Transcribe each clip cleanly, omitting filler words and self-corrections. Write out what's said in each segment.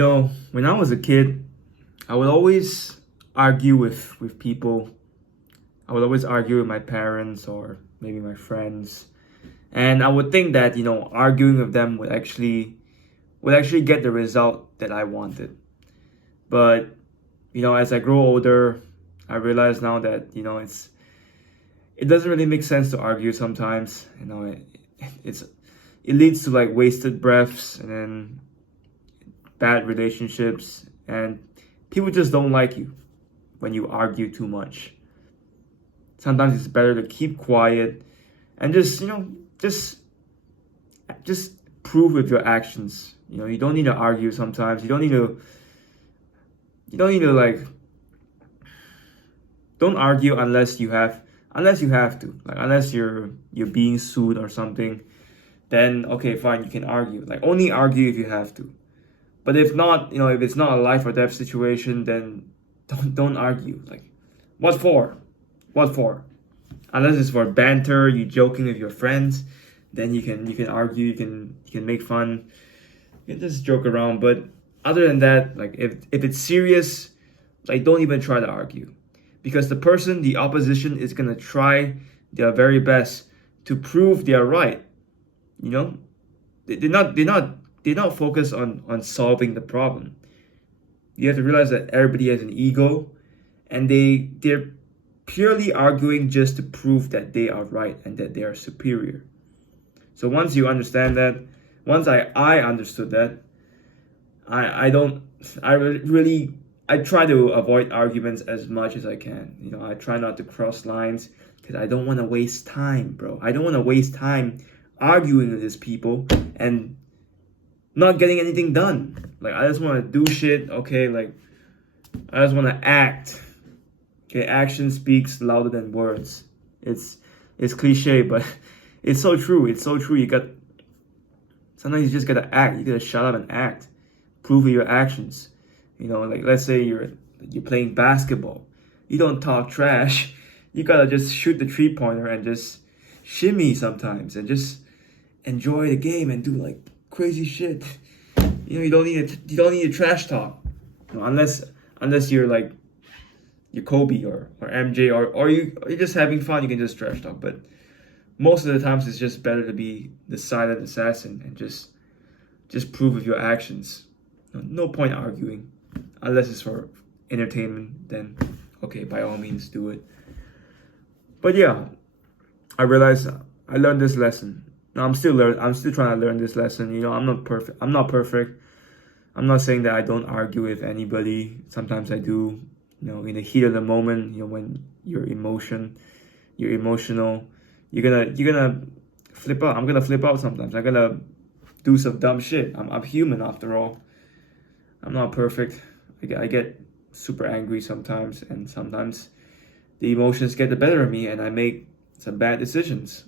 When I was a kid, I would always argue with people. I would always argue with my parents or maybe my friends. And I would think that, arguing with them would actually get the result that I wanted. But, as I grow older, I realize now that, it doesn't really make sense to argue sometimes. It's it leads to like wasted breaths and then bad relationships, and people just don't like you when you argue too much. Sometimes it's better to keep quiet and just prove with your actions. You don't need to argue sometimes. You don't need to like don't argue unless you have to. Like unless you're being sued or something, then okay, fine, you can argue. Like only argue if you have to. But if not, if it's not a life or death situation, then don't argue. Like, what for? What for? Unless it's for banter, you joking with your friends, then you can argue, you can make fun, you can just joke around. But other than that, like if it's serious, like don't even try to argue, because the opposition, is gonna try their very best to prove they're right. You know, they're not focused on solving the problem. You have to realize that everybody has an ego, and they're purely arguing just to prove that they are right and that they are superior. So once you understand that, once I understood that, I don't I really I try to avoid arguments as much as I can. I try not to cross lines because I don't want to waste time, bro. I don't want to waste time arguing with these people and not getting anything done. Like I just want to do shit, okay? Like I just want to act. Okay, action speaks louder than words. It's cliche, but it's so true. It's so true. Sometimes you just gotta act. You gotta shut up and act. Prove with your actions. Like let's say you're playing basketball. You don't talk trash. You gotta just shoot the 3-pointer and just shimmy sometimes and just enjoy the game and do like crazy shit. You don't need a trash talk. Unless you're Kobe or MJ, or you're just having fun, you can just trash talk. But most of the times it's just better to be the silent assassin and just prove with your actions. No point arguing unless it's for entertainment. Then okay, by all means do it. But yeah, I realized I learned this lesson. Now I'm still trying to learn this lesson. I'm not perfect. I'm not saying that I don't argue with anybody. Sometimes I do. In the heat of the moment, when you're emotional, you're gonna flip out. I'm gonna flip out sometimes. I'm gonna do some dumb shit. I'm human after all. I'm not perfect. I get super angry sometimes, and sometimes the emotions get the better of me, and I make some bad decisions.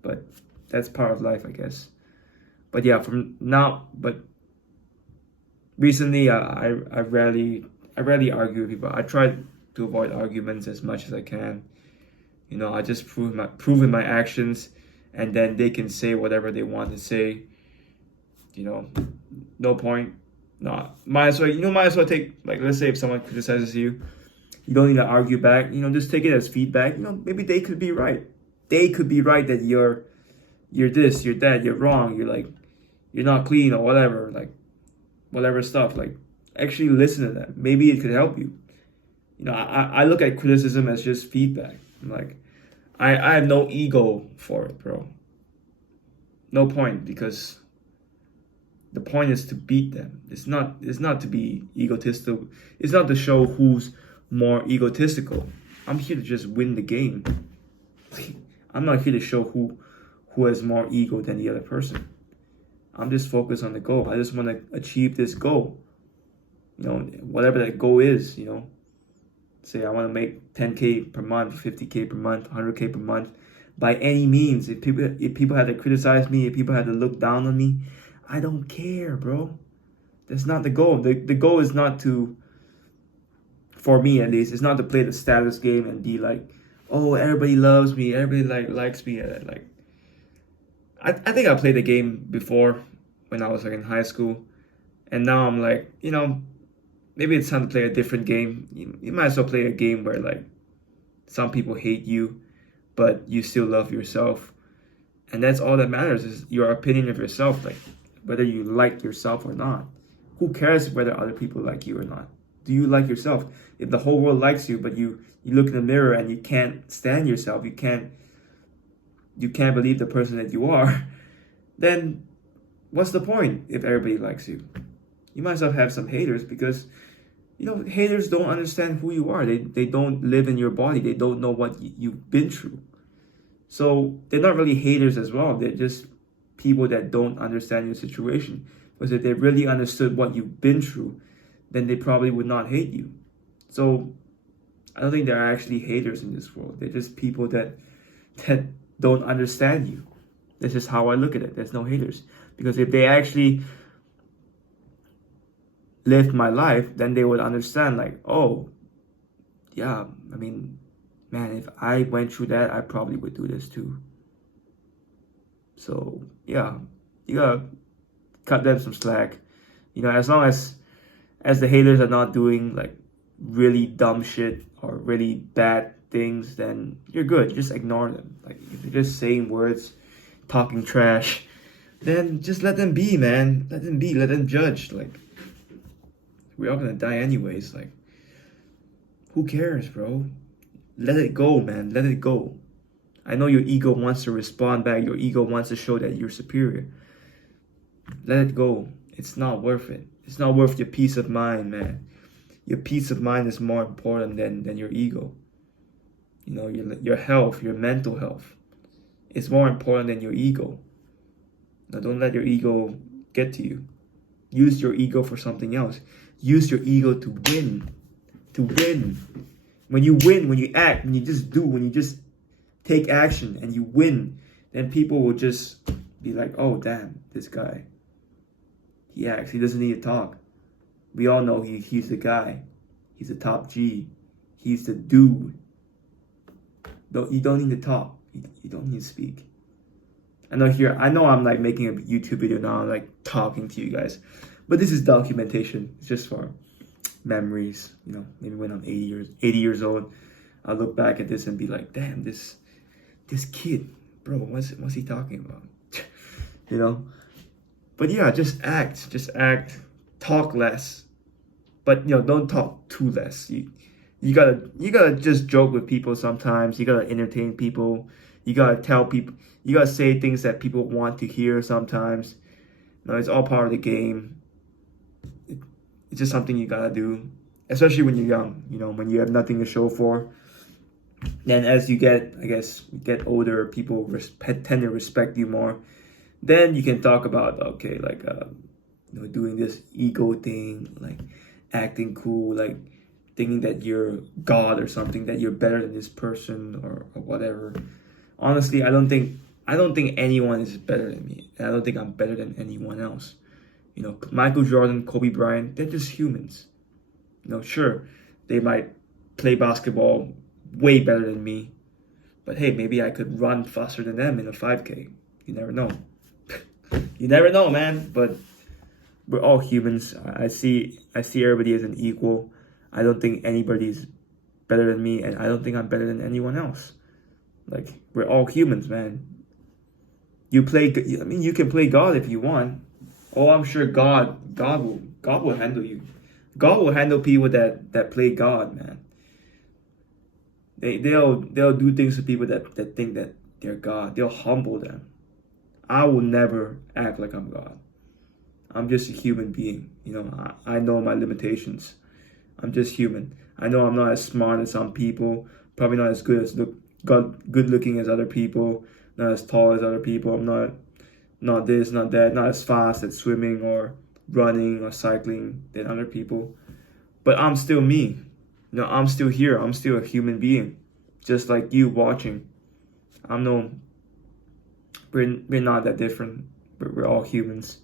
But that's part of life, I guess. But yeah, but recently, I rarely argue with people. I try to avoid arguments as much as I can. I just prove with my actions, and then they can say whatever they want to say. No point. No, might as well take, like, let's say if someone criticizes you, you don't need to argue back. Just take it as feedback. Maybe they could be right. They could be right that you're this, you're that, you're wrong. You're not clean or whatever. Like whatever stuff. Like actually listen to them. Maybe it could help you. I look at criticism as just feedback. Like I have no ego for it, bro. No point, because the point is to beat them. It's not to be egotistical. It's not to show who's more egotistical. I'm here to just win the game. I'm not here to show who has more ego than the other person. I'm just focused on the goal. I just want to achieve this goal. Whatever that goal is, say I want to make 10K per month, 50K per month, 100K per month, by any means. If people had to criticize me, if people had to look down on me, I don't care, bro. That's not the goal. The goal is not to, for me at least, it's not to play the status game and be like, oh, everybody loves me, everybody likes me. I think I played the game before when I was like in high school, And now I'm like, maybe it's time to play a different game. You might as well play a game where like some people hate you, but you still love yourself. And that's all that matters is your opinion of yourself, like whether you like yourself or not. Who cares whether other people like you or not? Do you like yourself? If the whole world likes you, but you look in the mirror and you can't stand yourself, you can't believe the person that you are, then what's the point if everybody likes you? You might as well have some haters because haters don't understand who you are. They don't live in your body. They don't know what you've been through. So they're not really haters as well. They're just people that don't understand your situation. Because if they really understood what you've been through, then they probably would not hate you. So I don't think there are actually haters in this world. They're just people that don't understand you. This is how I look at it. There's no haters. Because if they actually lived my life, then they would understand like, oh, yeah, I mean, man, if I went through that, I probably would do this too. So yeah, you gotta cut them some slack. As long as the haters are not doing like really dumb shit or really bad things, then you're good. Just ignore them. Like if they're just saying words, talking trash, then just let them be, man. Let them be. Let them judge. Like we're all gonna die anyways. Like who cares, bro? Let it go, man. Let it go. I know your ego wants to respond back. Your ego wants to show that you're superior. Let it go. It's not worth it. It's not worth your peace of mind, man. Your peace of mind is more important than your ego. Your health, your mental health. It's more important than your ego. Now, don't let your ego get to you. Use your ego for something else. Use your ego to win. To win. When you win, when you act, when you just do, when you just take action and you win, then people will just be like, oh, damn, this guy. He acts. He doesn't need to talk. We all know he's the guy. He's the top G. He's the dude. You don't need to talk. You don't need to speak. I know I'm like making a YouTube video now, like talking to you guys. But this is documentation. It's just for memories. Maybe when I'm 80 years old, I'll look back at this and be like, damn, this kid, bro, what's he talking about? But yeah, just act, talk less, but don't talk too less. You gotta just joke with people sometimes. You gotta entertain people. You gotta tell people. You gotta say things that people want to hear sometimes. It's all part of the game. It's just something you gotta do, especially when you're young. When you have nothing to show for. Then as you get older, people tend to respect you more. Then you can talk about doing this ego thing, like acting cool, like thinking that you're God or something, that you're better than this person or whatever. Honestly, I don't think anyone is better than me, and I don't think I'm better than anyone else. Michael Jordan, Kobe Bryant, they're just humans. Sure, they might play basketball way better than me, but hey, maybe I could run faster than them in a 5K. You never know. You never know, man. But we're all humans. I see everybody as an equal. I don't think anybody's better than me, and I don't think I'm better than anyone else. Like we're all humans, man. You can play God if you want. Oh, I'm sure God will handle you. God will handle people that play God, man. They'll do things to people that think that they're God. They'll humble them. I will never act like I'm God. I'm just a human being. I know my limitations. I'm just human. I know I'm not as smart as some people. Probably not as good looking as other people. Not as tall as other people. I'm not this, not that. Not as fast at swimming or running or cycling than other people. But I'm still me. I'm still here. I'm still a human being, just like you watching. We're not that different. We're all humans.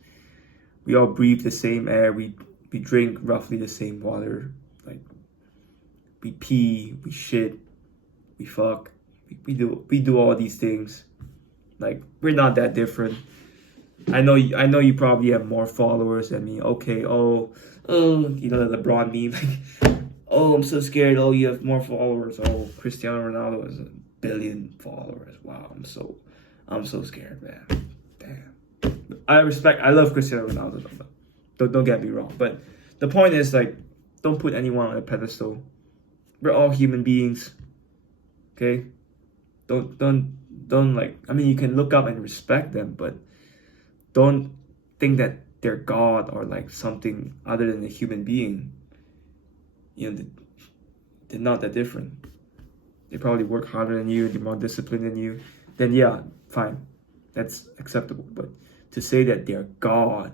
We all breathe the same air. We drink roughly the same water. Like we pee, we shit, we fuck. We do all these things. Like we're not that different. I know you probably have more followers than me. Okay, you know the LeBron meme, like, oh, I'm so scared. Oh, you have more followers. Oh, Cristiano Ronaldo has 1 billion followers. Wow, I'm so scared, man. Damn. I love Cristiano Ronaldo. Don't get me wrong, but the point is like, don't put anyone on a pedestal. We're all human beings. Okay, don't like. I mean, you can look up and respect them, but don't think that they're God or like something other than a human being. You know, they're not that different. They probably work harder than you, they're more disciplined than you. Then yeah, fine, that's acceptable. But to say that they're God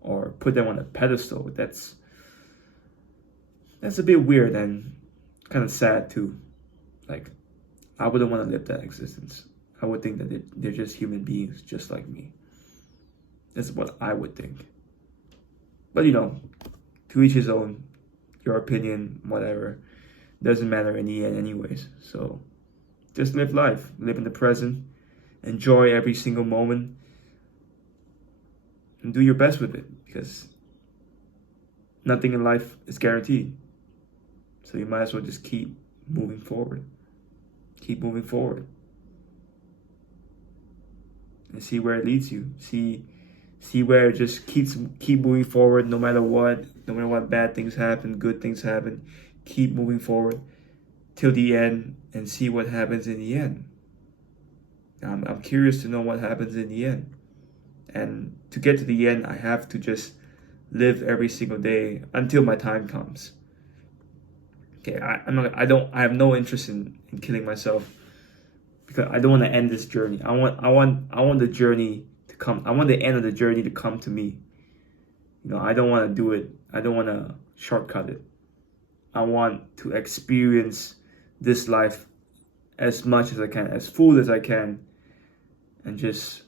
or put them on a pedestal, that's a bit weird and kind of sad too. Like, I wouldn't want to live that existence. I would think that they're just human beings, just like me. That's what I would think. But you know, to each his own. Your opinion, whatever, doesn't matter in the end, anyways. So just live life, live in the present, enjoy every single moment, and do your best with it because nothing in life is guaranteed. So you might as well just keep moving forward. Keep moving forward. And see where it leads you. See where it just keep moving forward no matter what bad things happen, good things happen. Keep moving forward till the end and see what happens in the end. I'm curious to know what happens in the end. And to get to the end, I have to just live every single day until my time comes. Okay, I have no interest in killing myself because I don't want to end this journey. I want the journey to come. I want the end of the journey to come to me. You know, I don't want to do it. I don't want to shortcut it. I want to experience this life as much as I can, as full as I can, and just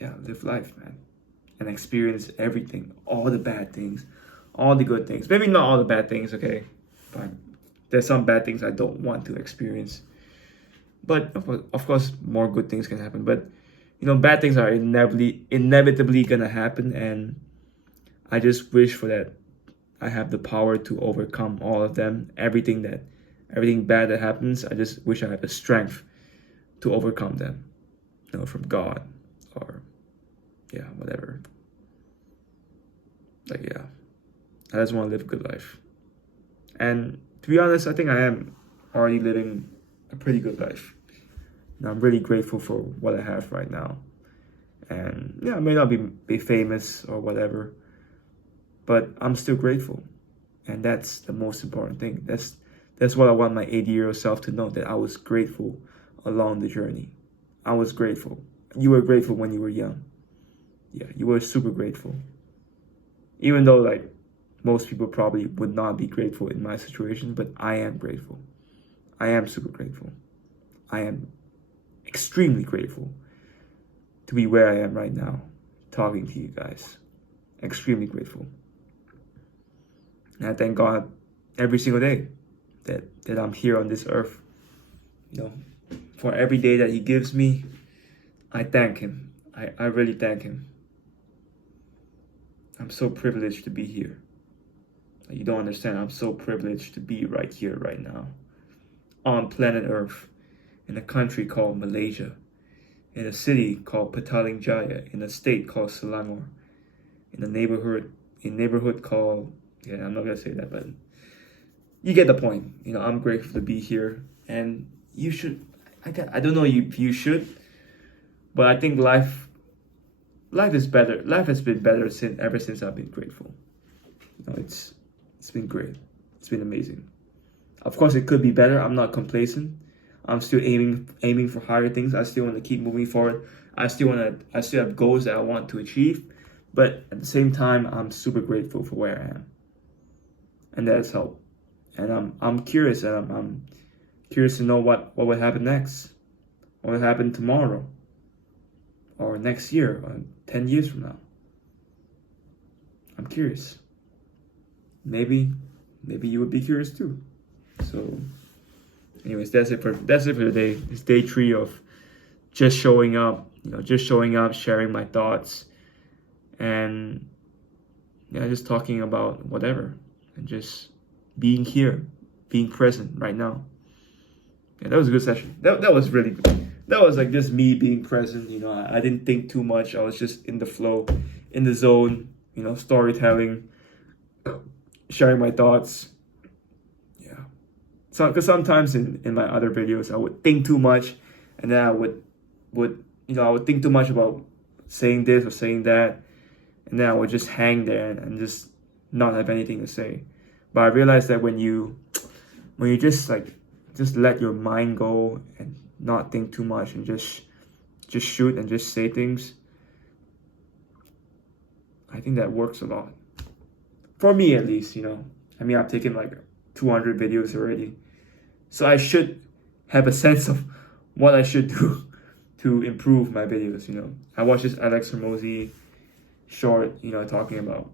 live life, man, and experience everything, all the bad things, all the good things. Maybe not all the bad things, okay, fine. There's some bad things I don't want to experience, but of course, more good things can happen. But you know, bad things are inevitably gonna happen, and I just wish for that. I have the power to overcome all of them. Everything bad that happens, I just wish I had the strength to overcome them. You know, from God or whatever. Like I just want to live a good life. And to be honest, I think I am already living a pretty good life. And I'm really grateful for what I have right now. And I may not be famous or whatever, but I'm still grateful. And that's the most important thing. That's what I want my 80-year-old self to know, that I was grateful along the journey. I was grateful. You were grateful when you were young. Yeah, you were super grateful. Even though like most people probably would not be grateful in my situation, but I am grateful. I am super grateful. I am extremely grateful to be where I am right now, talking to you guys. Extremely grateful. And I thank God every single day that I'm here on this earth. You know, for every day that He gives me, I thank Him. I really thank Him. I'm so privileged to be here. You don't understand. I'm so privileged to be right here, right now, on planet Earth, in a country called Malaysia, in a city called Petaling Jaya, in a state called Selangor, in a neighborhood called, I'm not gonna say that, but you get the point. You know, I'm grateful to be here, and you should. I don't know if you should, but I think life is better. Life has been better ever since I've been grateful. You know, it's been great. It's been amazing. Of course, it could be better. I'm not complacent. I'm still aiming for higher things. I still want to keep moving forward. I still have goals that I want to achieve. But at the same time, I'm super grateful for where I am, and that's helped. And I'm curious, and I'm curious to know what will happen next. What will happen tomorrow, or next year, or 10 years from now. I'm curious. Maybe you would be curious too. So, anyways, that's it for today. It's day 3 of just showing up just showing up, sharing my thoughts, and just talking about whatever, and just being here, being present right now. Yeah, that was a good session. That was really good. That was like just me being present. I didn't think too much. I was just in the flow, in the zone. Storytelling, sharing my thoughts. Yeah. So, because sometimes in my other videos I would think too much, and then I would think too much about saying this or saying that, and then I would just hang there and just not have anything to say. But I realized that when you just let your mind go and not think too much and just shoot and just say things, I think that works a lot. For me at least, I've taken like 200 videos already. So I should have a sense of what I should do to improve my videos. I watched this Alex Hormozi short, talking about,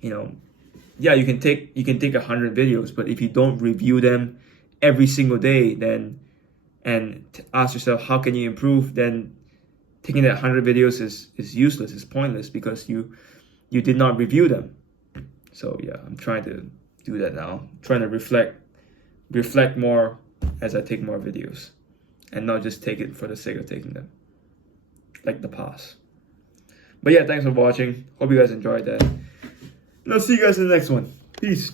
yeah, you can take 100 videos, but if you don't review them every single day, then ask yourself how can you improve, then taking that 100 videos is useless, it's pointless, because you did not review them. So yeah, I'm trying to do that now. I'm trying to reflect more as I take more videos, and not just take it for the sake of taking them, like the past. But yeah, thanks for watching. Hope you guys enjoyed that. And I'll see you guys in the next one. Peace.